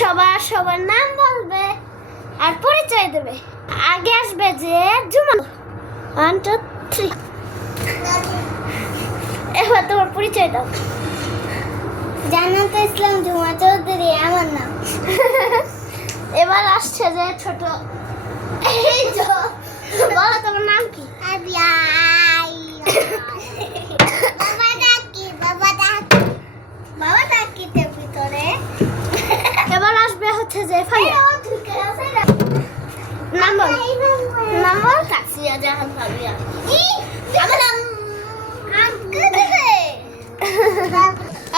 সবার সবার নাম বলবে আর পরিচয় দেবে। আগে আসবে যে জুমা। 1 2 3। এবার তোমার পরিচয় দাও। জান্নাতুল ইসলাম জুমা চৌধুরী আমার নাম। এবার আসছে যে ছোট। এই যে বলো তোমার নাম কি? বাবা ডাকিতে ভিতরে। এবার আসবে হচ্ছে যে ফাইয়া। নাম বল। নাম বল। তাসিয়া জাহান ফাবিয়া। আমার নাম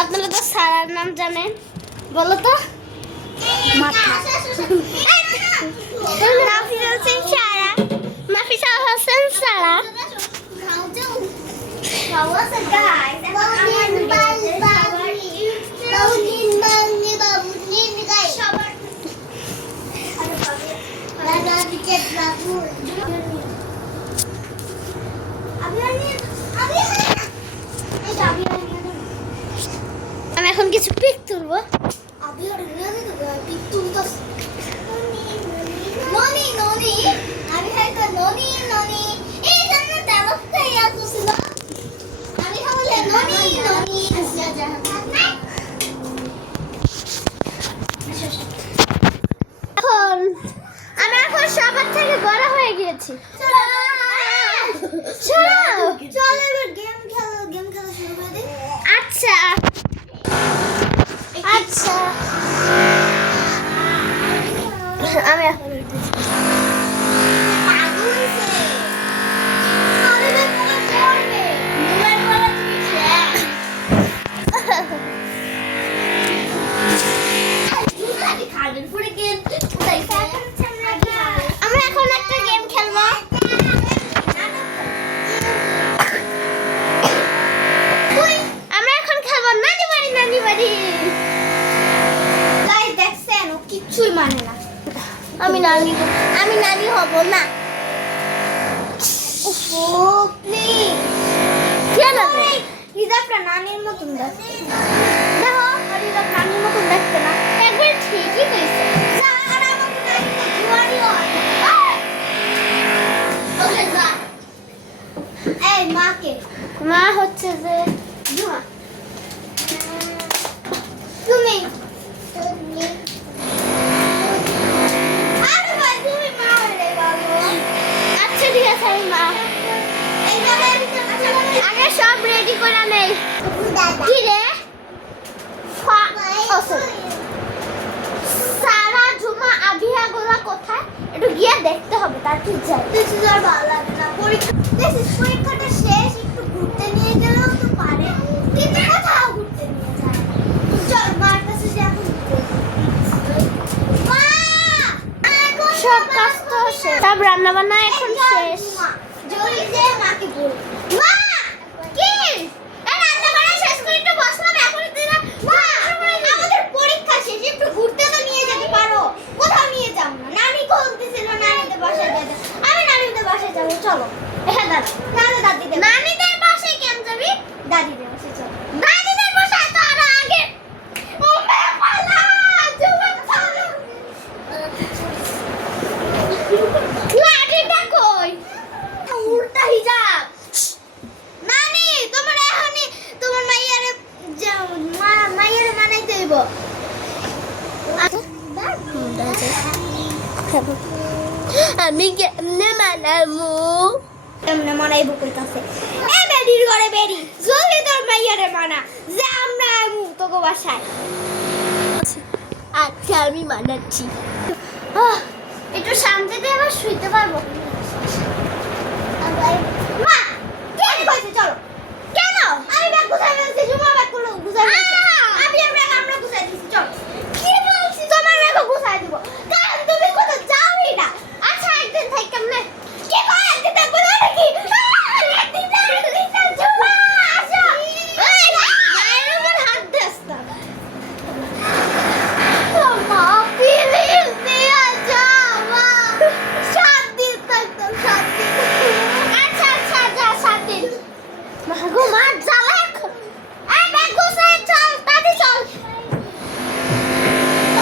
আপনারা তো সারার নাম জানেন, বলো তো। নাফিসা হোসেন সারা। নাফিসা হোসেন সারা। আমি এখন কিছু পিক তুলবো। আমি এখন সবার থেকে বড় হয়ে গিয়েছি। আচ্ছা আচ্ছা আমি এখন আমরা এখন একটা গেম খেলবো। আমরা এখন খেলবো নানি বাড়ি নানি বাড়ি। দেখছেন ও কিচ্ছুই মানে না। আমি নানি হব না। কেন হিজাবটা নানির মতন দেখতে। দেখো আর হিজাব নানির মতন দেখতে না। একবার ঠিকই কইছে। এই মাকে মা হচ্ছে যে জুমা। তুমি আচ্ছা ঠিক আছে আমি মা। আগে সব রেডি করে নেই। কি রে সারা জুমা আভিয়া গোলা কোথায় একটু গিয়ে দেখতে হবে, তার ঠিক যায়। ভালো লাগে না। পরীক্ষাটা শেষ, একটু ঘুরতে নিয়ে গেলেও তো পারে, কিন্তু কোথাও ঘুরতে নিয়ে যায়। চল মার কাছে যে এখন সব কাজ তো শেষ, সব রান্না বান্না এখন শেষ। জলদি যে মাকে বল। মা কি রান্না বান্না শেষ করে একটু বসলাম, এখন দিনা মা আমাদের পরীক্ষা শেষ, একটু ঘুরতে তো নিয়ে যেতে পারো। কোথাও নিয়ে যাও না। নানি বলতেছিল নানিদের বাসায় যেতে। আমি নানিদের বাসায় যাবো, চলো। হ্যাঁ দাদা দাদিদের নানিদের বাসায় কেন যাবি? দাদিদের বাসায় চলো। দাদিদের বাসায় তো আরো আগে। ও মে পালা জুমা চলো। লাঠিটা কই? উল্টা হিজাব। নানি তোমার এখনই তোমার মাইয়ারে মাইয়ারে মানাইতে হইব। আমি কেমনে মানামু? এমনে মানাইব কইতাছে। এ বেডির ঘরে বেডি, জলদি তোর মাইয়ারে মানা যে আমরা আমু তোকে বাসায়। আচ্ছা আমি মানাচ্ছি। একটু শান্তিতে আবার শুইতে পারবো।